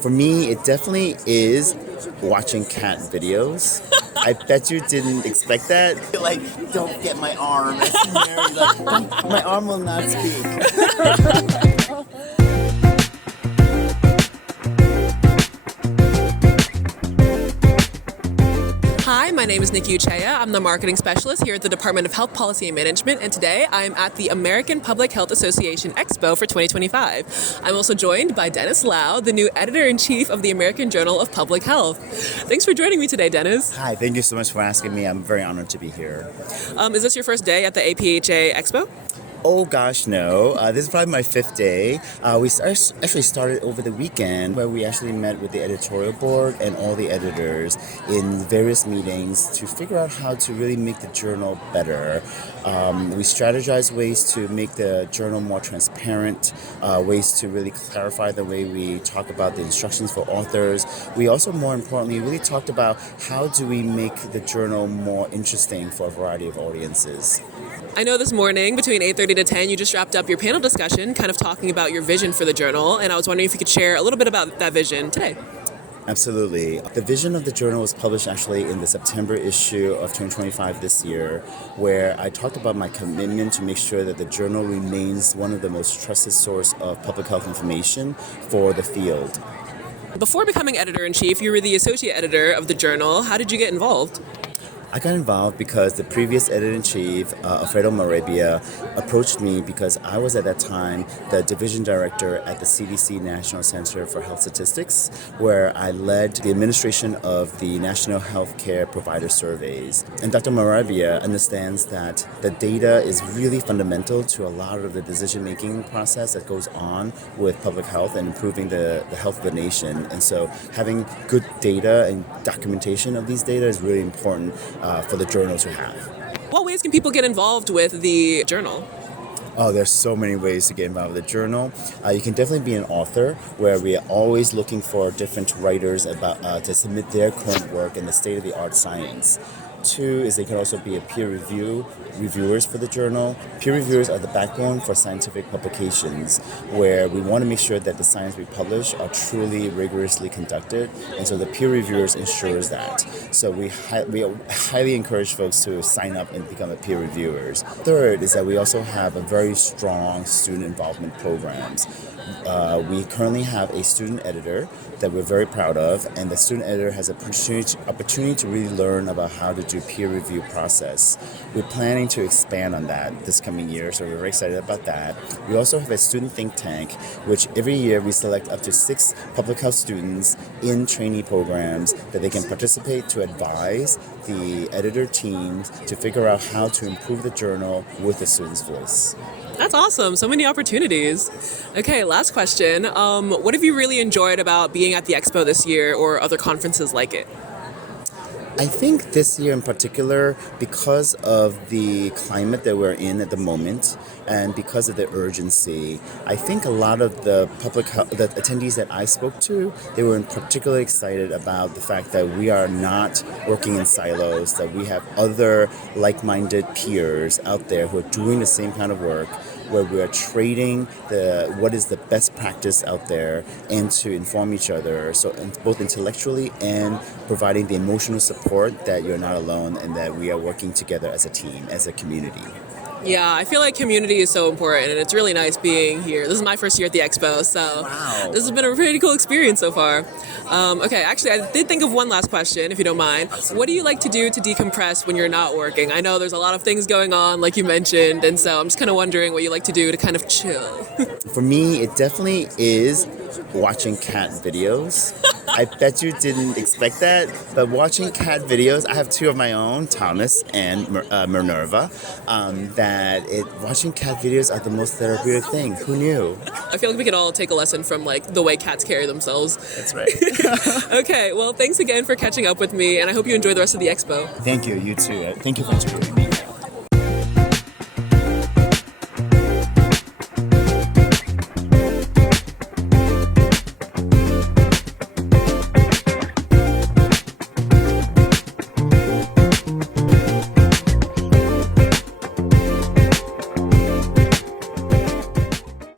For me, it definitely is watching cat videos. I bet you didn't expect that. Like, don't get my arm. My arm will not speak. Hi, my name is Nikki Uchea. I'm the marketing specialist here at the Department of Health Policy and Management, and today I'm at the American Public Health Association Expo for 2025. I'm also joined by Denys Lau, the new editor-in-chief of the American Journal of Public Health. Thanks for joining me today, Denys. Hi, thank you so much for asking me. I'm very honored to be here. Is this your first day at the APHA Expo? Oh gosh, no. This is probably my fifth day. We actually started over the weekend where we actually met with the editorial board and all the editors in various meetings to figure out how to really make the journal better. We strategized ways to make the journal more transparent, ways to really clarify the way we talk about the instructions for authors. We also, more importantly, really talked about how do we make the journal more interesting for a variety of audiences. I know this morning between 8:30 to 10 you just wrapped up your panel discussion kind of talking about your vision for the journal, and I was wondering if you could share a little bit about that vision today. Absolutely. The vision of the journal was published actually in the September issue of 2025 this year, where I talked about my commitment to make sure that the journal remains one of the most trusted source of public health information for the field. Before becoming editor-in-chief, you were the associate editor of the journal. How did you get involved? I got involved because the previous editor-in-chief, Alfredo Marabia, approached me because I was at that time the division director at the CDC National Center for Health Statistics, where I led the administration of the National Healthcare Provider Surveys. And Dr. Marabia understands that the data is really fundamental to a lot of the decision-making process that goes on with public health and improving the health of the nation. And so having good data and documentation of these data is really important for the journal to have. What ways can people get involved with the journal? Oh, there's so many ways to get involved with the journal. You can definitely be an author, where we are always looking for different writers about to submit their current work in the state-of-the-art science. Two is they can also be a reviewers for the journal. Peer reviewers are the backbone for scientific publications, where we want to make sure that the science we publish are truly rigorously conducted, and so the peer reviewers ensures that. So we highly encourage folks to sign up and become a peer reviewers. Third is that we also have a very strong student involvement programs. We currently have a student editor that we're very proud of, and the student editor has an opportunity to really learn about how to do peer review process. We're planning to expand on that this coming year, so we're very excited about that. We also have a student think tank, which every year we select up to 6 public health students in trainee programs that they can participate to advise the editor teams to figure out how to improve the journal with the student's voice. That's awesome. So many opportunities. Okay, last question. What have you really enjoyed about being at the Expo this year or other conferences like it? I think this year in particular, because of the climate that we're in at the moment and because of the urgency, I think a lot of the the attendees that I spoke to, they were in particular excited about the fact that we are not working in silos, that we have other like-minded peers out there who are doing the same kind of work, where we are trading what is the best practice out there and to inform each other, so both intellectually and providing the emotional support that you're not alone and that we are working together as a team, as a community. Yeah, I feel like community is so important, and it's really nice being here. This is my first year at the Expo, so Wow. This has been a pretty cool experience so far. Okay, actually, I did think of one last question, if you don't mind. Absolutely. What do you like to do to decompress when you're not working? I know there's a lot of things going on, like you mentioned, and so I'm just kind of wondering what you like to do to kind of chill. For me, it definitely is watching cat videos. I bet you didn't expect that, but watching cat videos, I have 2 of my own, Thomas and Minerva, watching cat videos are the most therapeutic thing. Who knew? I feel like we could all take a lesson from like the way cats carry themselves. That's right. Okay, well, thanks again for catching up with me, and I hope you enjoy the rest of the Expo. Thank you, you too. Thank you for tuning in.